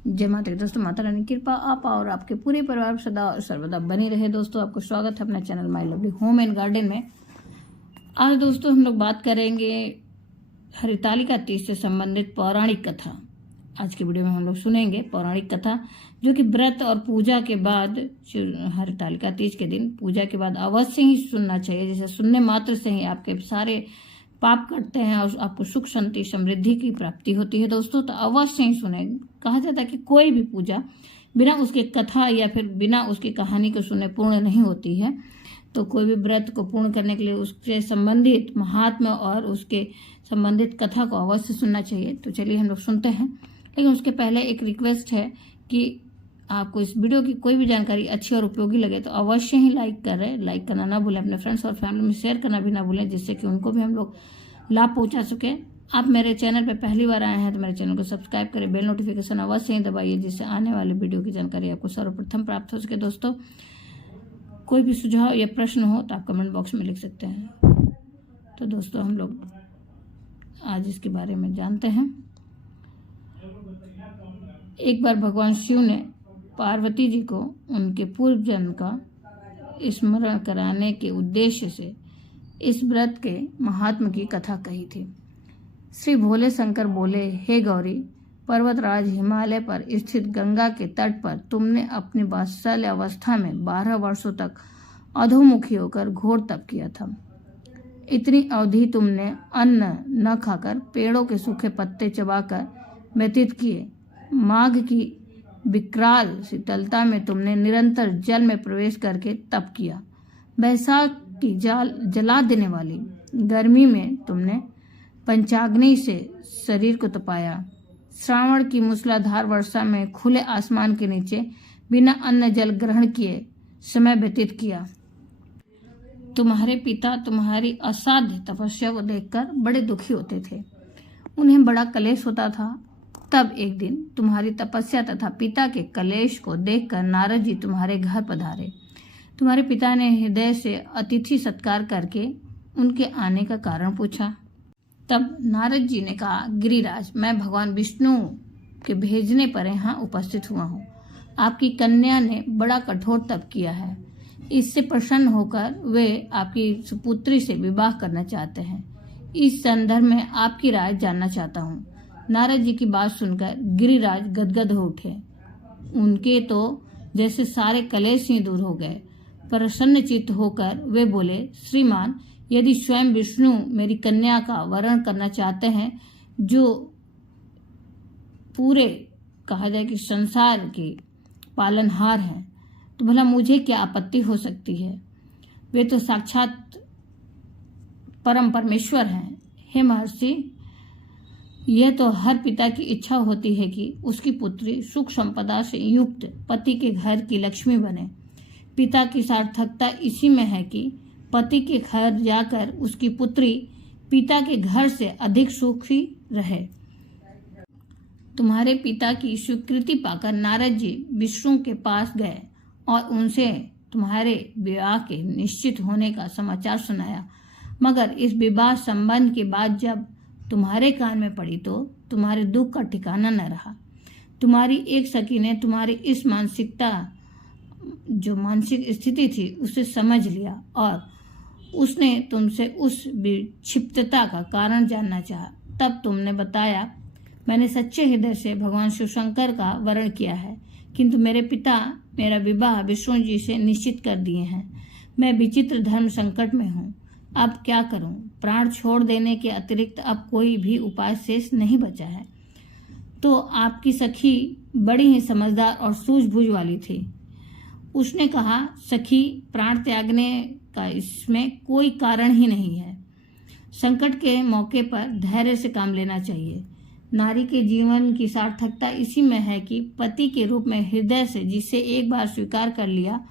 जय माता दी दोस्तों, माता रानी की कृपा आप और आपके पूरे परिवार सदा और सर्वदा बनी रहे। दोस्तों, आपको स्वागत है अपना channel my lovely home and garden में। आज दोस्तों हम लोग बात करेंगे हरितालिका तीज से संबंधित पौराणिक कथा। आज की वीडियो में हम लोग सुनेंगे पौराणिक कथा, जो कि व्रत और पूजा के बाद, हरितालिका तीज के दिन पूजा के बाद अवश्य ही सुनना चाहिए। जैसे सुनने मात्र से ही आपके सारे पाप कटते हैं और आपको सुख शांति समृद्धि की प्राप्ति होती है। दोस्तों, तो अवश्य ही सुने। कहा जाता है कि कोई भी पूजा बिना उसके कथा या फिर बिना उसकी कहानी को सुने पूर्ण नहीं होती है। तो कोई भी व्रत को पूर्ण करने के लिए उससे संबंधित महात्म्य और उसके संबंधित कथा को अवश्य सुनना चाहिए। तो चलिए हम लोग सुनते हैं, लेकिन उसके पहले एक रिक्वेस्ट है कि आपको इस वीडियो की कोई भी जानकारी अच्छी और उपयोगी लगे तो अवश्य ही लाइक करें। लाइक करना ना भूलें, अपने फ्रेंड्स और फैमिली में शेयर करना भी ना भूलें, जिससे कि उनको भी हम लोग लाभ पहुंचा सके। आप मेरे चैनल पर पहली बार आए हैं तो मेरे चैनल को सब्सक्राइब करें, बेल नोटिफिकेशन अवश्य ही दबाइए, जिससे आने वाले वीडियो की जानकारी आपको सर्वप्रथम प्राप्त हो सके। दोस्तों, कोई भी सुझाव या प्रश्न हो तो आप कमेंट बॉक्स में लिख सकते हैं। तो दोस्तों, हम लोग आज इसके बारे में जानते हैं। एक बार भगवान शिव ने पार्वती जी को उनके पूर्व जन्म का स्मरण कराने के उद्देश्य से इस व्रत के महात्म की कथा कही थी। श्री भोले शंकर बोले, हे गौरी, पर्वतराज हिमालय पर स्थित गंगा के तट पर तुमने अपनी वात्सल्य अवस्था में 12 वर्षों तक अधोमुखी होकर घोर तप किया था। इतनी अवधि तुमने अन्न न खाकर पेड़ों के सूखे पत्ते चबाकर व्यतीत किए। माघ की विकराल शीतलता में तुमने निरंतर जल में प्रवेश करके तप किया। वैशाख की जला देने वाली गर्मी में तुमने पंचाग्नि से शरीर को तपाया। श्रावण की मूसलाधार वर्षा में खुले आसमान के नीचे बिना अन्न जल ग्रहण किए समय व्यतीत किया। तुम्हारे पिता तुम्हारी असाध्य तपस्या को देखकर बड़े दुखी होते थे, उन्हें बड़ा कलेश होता था। तब एक दिन तुम्हारी तपस्या तथा पिता के कलेश को देखकर नारद जी तुम्हारे घर पधारे। तुम्हारे पिता ने हृदय से अतिथि सत्कार करके उनके आने का कारण पूछा। तब नारद जी ने कहा, गिरिराज, मैं भगवान विष्णु के भेजने पर यहाँ उपस्थित हुआ हूँ। आपकी कन्या ने बड़ा कठोर तप किया है। इससे प्रसन्न होकर वे आपकी सुपुत्री से विवाह करना चाहते हैं। इस संदर्भ में आपकी राय जानना चाहता हूँ। नारद जी की बात सुनकर गिरिराज गदगद हो उठे। उनके तो जैसे सारे कलेश ही दूर हो गए। प्रसन्न चित्त होकर वे बोले, श्रीमान, यदि स्वयं विष्णु मेरी कन्या का वरण करना चाहते हैं, जो पूरे कहा जाए कि संसार के पालनहार हैं, तो भला मुझे क्या आपत्ति हो सकती है। वे तो साक्षात परम परमेश्वर हैं। हे महर्षि, यह तो हर पिता की इच्छा होती है कि उसकी पुत्री सुख संपदा से युक्त पति के घर की लक्ष्मी बने। पिता की सार्थकता इसी में है कि पति के घर जाकर उसकी पुत्री पिता के घर से अधिक सुखी रहे। तुम्हारे पिता की स्वीकृति पाकर नारद जी विष्णु के पास गए और उनसे तुम्हारे विवाह के निश्चित होने का समाचार सुनाया। मगर इस विवाह संबंध की बात जब तुम्हारे कान में पड़ी तो तुम्हारे दुख का ठिकाना न रहा। तुम्हारी एक सखी ने तुम्हारी इस मानसिक स्थिति थी उसे समझ लिया और उसने तुमसे उस विक्षिप्तता का कारण जानना चाहा। तब तुमने बताया, मैंने सच्चे हृदय से भगवान शिव शंकर का वरण किया है, किंतु मेरे पिता मेरा विवाह विष्णु जी से निश्चित कर दिए हैं। मैं विचित्र धर्म संकट में हूँ। अब क्या करूं? प्राण छोड़ देने के अतिरिक्त अब कोई भी उपाय शेष नहीं बचा है। तो आपकी सखी बड़ी ही समझदार और सूझबूझ वाली थी। उसने कहा, सखी, प्राण त्यागने का इसमें कोई कारण ही नहीं है। संकट के मौके पर धैर्य से काम लेना चाहिए। नारी के जीवन की सार्थकता इसी में है कि पति के रूप में हृदय से जिसे एक बार स्वीकार कर लिया,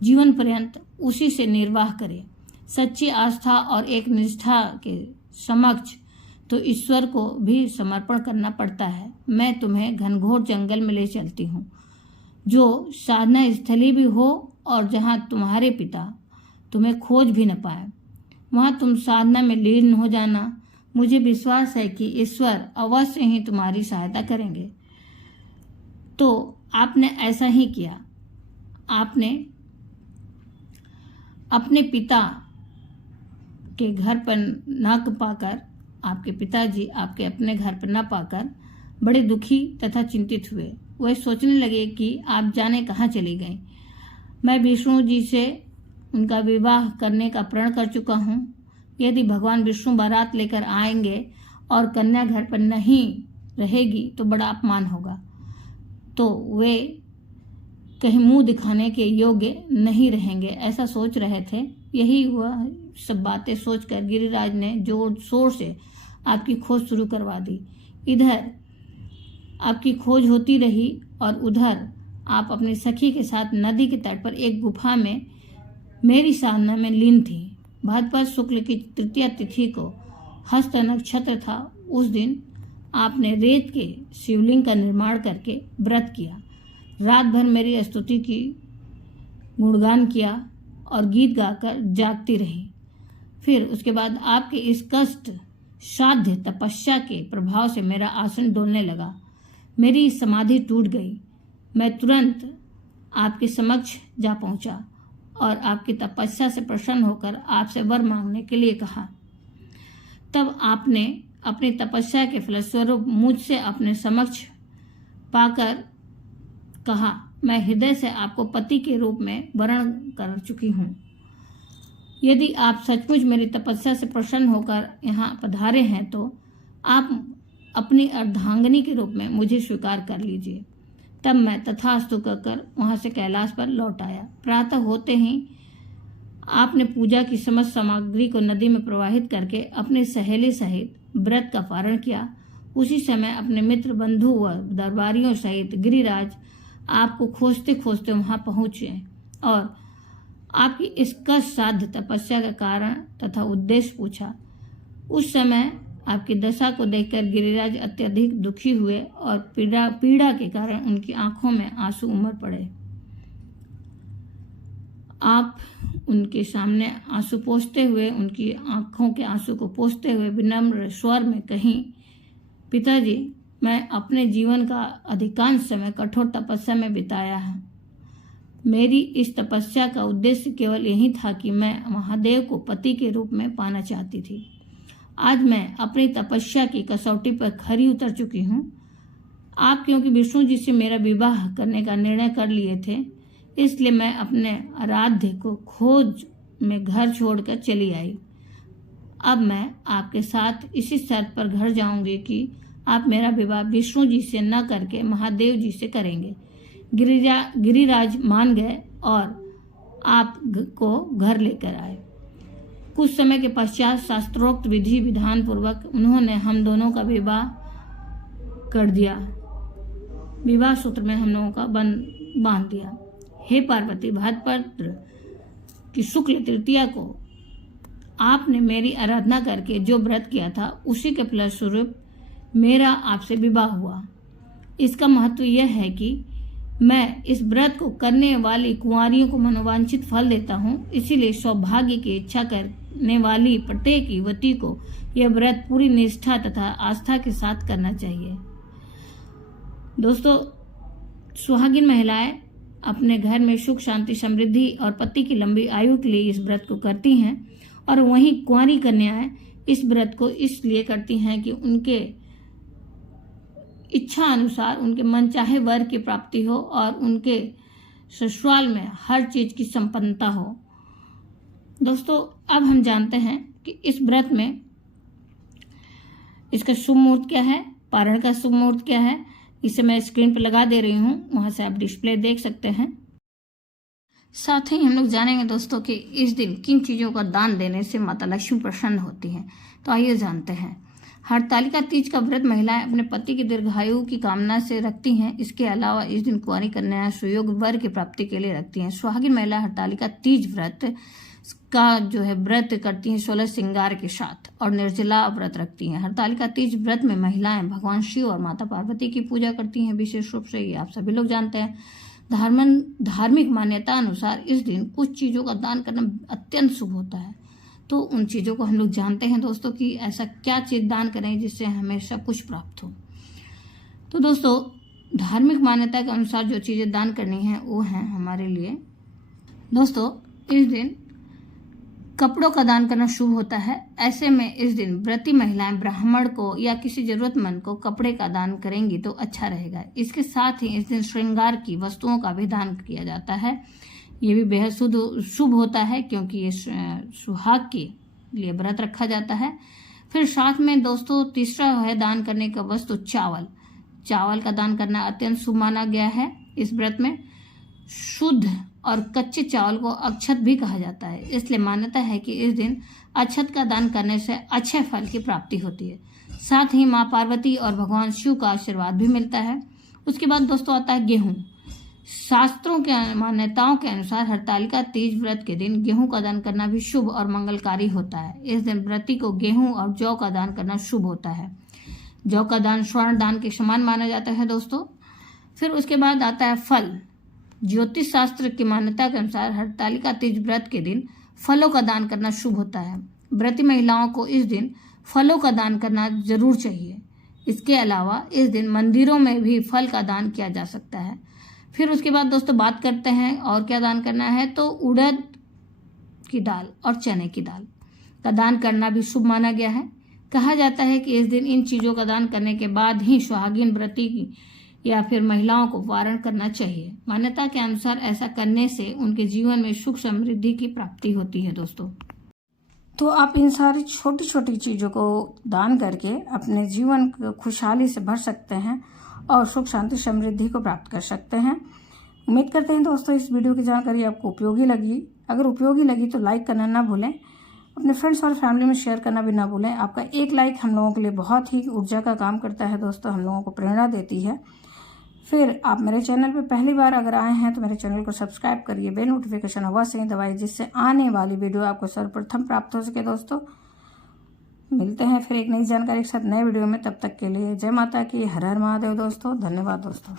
जीवन पर्यंत उसी से निर्वाह करे। सच्ची आस्था और एक निष्ठा के समक्ष तो ईश्वर को भी समर्पण करना पड़ता है। मैं तुम्हें घनघोर जंगल में ले चलती हूँ, जो साधना स्थली भी हो और जहाँ तुम्हारे पिता तुम्हें खोज भी न पाए। वहाँ तुम साधना में लीन हो जाना। मुझे विश्वास है कि ईश्वर अवश्य ही तुम्हारी सहायता करेंगे। तो आपने ऐसा ही किया। आपने अपने पिता के घर पर न पाकर, आपके पिताजी आपके अपने घर पर न पाकर बड़े दुखी तथा चिंतित हुए। वह सोचने लगे कि आप जाने कहाँ चली गई। मैं विष्णु जी से उनका विवाह करने का प्रण कर चुका हूँ। यदि भगवान विष्णु बारात लेकर आएंगे और कन्या घर पर नहीं रहेगी तो बड़ा अपमान होगा। तो वे कहीं मुंह दिखाने के योग्य नहीं रहेंगे, ऐसा सोच रहे थे। यही वह सब बातें सोचकर गिरिराज ने जोर शोर से आपकी खोज शुरू करवा दी। इधर आपकी खोज होती रही और उधर आप अपनी सखी के साथ नदी के तट पर एक गुफा में मेरी साधना में लीन थी। भाद्रपद शुक्ल की तृतीया तिथि को हस्त नक्षत्र था। उस दिन आपने रेत के शिवलिंग का निर्माण करके व्रत किया। रात भर मेरी स्तुति की, गुणगान किया और गीत गाकर जागती रही। फिर उसके बाद आपके इस कष्ट साध्य तपस्या के प्रभाव से मेरा आसन डोलने लगा। मेरी समाधि टूट गई। मैं तुरंत आपके समक्ष जा पहुंचा और आपकी तपस्या से प्रसन्न होकर आपसे वर मांगने के लिए कहा। तब आपने अपनी तपस्या के फलस्वरूप मुझसे अपने समक्ष पाकर कहा, मैं हृदय से आपको पति के रूप में वरण कर चुकी हूँ। यदि आप सचमुच मेरी तपस्या से प्रसन्न होकर यहाँ पधारे हैं तो आप अपनी अर्धांगिनी के रूप में मुझे स्वीकार कर लीजिए। तब मैं तथास्तु कहकर वहाँ से कैलाश पर लौट आया। प्रातः होते ही आपने पूजा की समस्त सामग्री को नदी में प्रवाहित करके अपने सहेली सहित व्रत का पारण किया। उसी समय अपने मित्र, बंधु व दरबारियों सहित गिरिराज आपको खोजते खोजते वहां पहुंचे और आपकी इस कष्ट साध्य तपस्या का कारण तथा उद्देश्य पूछा। उस समय आपकी दशा को देखकर गिरिराज अत्यधिक दुखी हुए और पीड़ा के कारण उनकी आंखों में आंसू उमड़ पड़े। आप उनके सामने आंसू पोंछते हुए, उनकी आंखों के आंसू को पोंछते हुए विनम्र स्वर में कहीं, पिताजी, मैं अपने जीवन का अधिकांश समय कठोर तपस्या में बिताया है। मेरी इस तपस्या का उद्देश्य केवल यही था कि मैं महादेव को पति के रूप में पाना चाहती थी। आज मैं अपनी तपस्या की कसौटी पर खरी उतर चुकी हूँ। आप क्योंकि विष्णु जी से मेरा विवाह करने का निर्णय कर लिए थे, इसलिए मैं अपने आराध्य को खोज में घर छोड़कर चली आई। अब मैं आपके साथ इसी शर्त पर घर जाऊंगी कि आप मेरा विवाह विष्णु जी से न करके महादेव जी से करेंगे। गिरिराज मान गए और आप को घर लेकर आए। कुछ समय के पश्चात शास्त्रोक्त विधि विधान पूर्वक उन्होंने हम दोनों का विवाह कर दिया। विवाह सूत्र में हम लोगों का बांध दिया। हे पार्वती, भाद्रपद की शुक्ल तृतीया को आपने मेरी आराधना करके जो व्रत किया था उसी के फलस्वरूप मेरा आपसे विवाह हुआ। इसका महत्व यह है कि मैं इस व्रत को करने वाली कुंवारियों को मनोवांछित फल देता हूँ। इसीलिए सौभाग्य की इच्छा करने वाली प्रत्येक युवती को यह व्रत पूरी निष्ठा तथा आस्था के साथ करना चाहिए। दोस्तों, सुहागिन महिलाएं अपने घर में सुख, शांति, समृद्धि और पति की लंबी आयु के लिए इस व्रत को करती हैं और वहीं कुंवारी कन्याएं इस व्रत को इसलिए करती हैं कि उनके इच्छा अनुसार उनके मनचाहे वर की प्राप्ति हो और उनके ससुराल में हर चीज की संपन्नता हो। दोस्तों, अब हम जानते हैं कि इस व्रत में इसका शुभ मुहूर्त क्या है, पारण का शुभ मुहूर्त क्या है। इसे मैं स्क्रीन पर लगा दे रही हूँ, वहां से आप डिस्प्ले देख सकते हैं। साथ ही हम लोग जानेंगे दोस्तों कि इस दिन किन चीजों का दान देने से माता लक्ष्मी प्रसन्न होती हैं। तो आइए जानते हैं। हरतालिका तीज का व्रत महिलाएं अपने पति की दीर्घायु की कामना से रखती हैं। इसके अलावा इस दिन कुंवारी कन्याएं सुयोग वर की प्राप्ति के लिए रखती हैं। सुहागिन महिला हरतालिका तीज व्रत का व्रत करती हैं 16 श्रृंगार के साथ और निर्जला व्रत रखती हैं। हरतालिका तीज व्रत में महिलाएं भगवान शिव और माता पार्वती की पूजा करती हैं। विशेष रूप से ये आप सभी लोग जानते हैं। धार्मिक मान्यता अनुसार इस दिन कुछ चीजों का दान करना अत्यंत शुभ होता है। तो उन चीजों को हम लोग जानते हैं दोस्तों कि ऐसा क्या चीज दान करें जिससे हमें सब कुछ प्राप्त हो। तो दोस्तों, धार्मिक मान्यता के अनुसार जो चीज़ें दान करनी है वो हैं हमारे लिए दोस्तों, इस दिन कपड़ों का दान करना शुभ होता है। ऐसे में इस दिन व्रती महिलाएं ब्राह्मण को या किसी जरूरतमंद को कपड़े का दान करेंगी तो अच्छा रहेगा। इसके साथ ही इस दिन श्रृंगार की वस्तुओं का भी दान किया जाता है। ये भी बेहद शुभ होता है क्योंकि ये सुहाग के लिए व्रत रखा जाता है। फिर साथ में दोस्तों तीसरा है दान करने का वस्तु चावल का दान करना अत्यंत शुभ माना गया है। इस व्रत में शुद्ध और कच्चे चावल को अक्षत भी कहा जाता है, इसलिए मान्यता है कि इस दिन अक्षत का दान करने से अच्छे फल की प्राप्ति होती है। साथ ही माँ पार्वती और भगवान शिव का आशीर्वाद भी मिलता है। उसके बाद दोस्तों आता है गेहूं। शास्त्रों के मान्यताओं के अनुसार हरतालिका तीज व्रत के दिन गेहूं का दान करना भी शुभ और मंगलकारी होता है। इस दिन व्रती को गेहूं और जौ का दान करना शुभ होता है। जौ का दान स्वर्ण दान के समान माना जाता है दोस्तों। फिर उसके बाद आता है फल। ज्योतिष शास्त्र की मान्यता के अनुसार हरतालिका तीज व्रत के दिन फलों का दान करना शुभ होता है। व्रती महिलाओं को इस दिन फलों का दान करना जरूर चाहिए। इसके अलावा इस दिन मंदिरों में भी फल का दान किया जा सकता है। फिर उसके बाद दोस्तों बात करते हैं और क्या दान करना है, तो उड़द की दाल और चने की दाल का दान करना भी शुभ माना गया है। कहा जाता है कि इस दिन इन चीज़ों का दान करने के बाद ही सुहागिन व्रती या फिर महिलाओं को वारण करना चाहिए। मान्यता के अनुसार ऐसा करने से उनके जीवन में सुख समृद्धि की प्राप्ति होती है दोस्तों। तो आप इन सारी छोटी छोटी चीज़ों को दान करके अपने जीवन को खुशहाली से भर सकते हैं और सुख शांति समृद्धि को प्राप्त कर सकते हैं। उम्मीद करते हैं दोस्तों इस वीडियो की जानकारी आपको उपयोगी लगी। अगर उपयोगी लगी तो लाइक करना ना भूलें, अपने फ्रेंड्स और फैमिली में शेयर करना भी ना भूलें। आपका एक लाइक हम लोगों के लिए बहुत ही ऊर्जा का काम करता है दोस्तों, हम लोगों को प्रेरणा देती है। फिर आप मेरे चैनल पे पहली बार अगर आए हैं तो मेरे चैनल को सब्सक्राइब करिए, बेल नोटिफिकेशन अवश्य ही दबाइए जिससे आने वाली वीडियो आपको सर्वप्रथम प्राप्त हो सके दोस्तों। मिलते हैं फिर एक नई जानकारी के साथ नए वीडियो में, तब तक के लिए जय माता की, हर हर महादेव दोस्तों। धन्यवाद दोस्तों।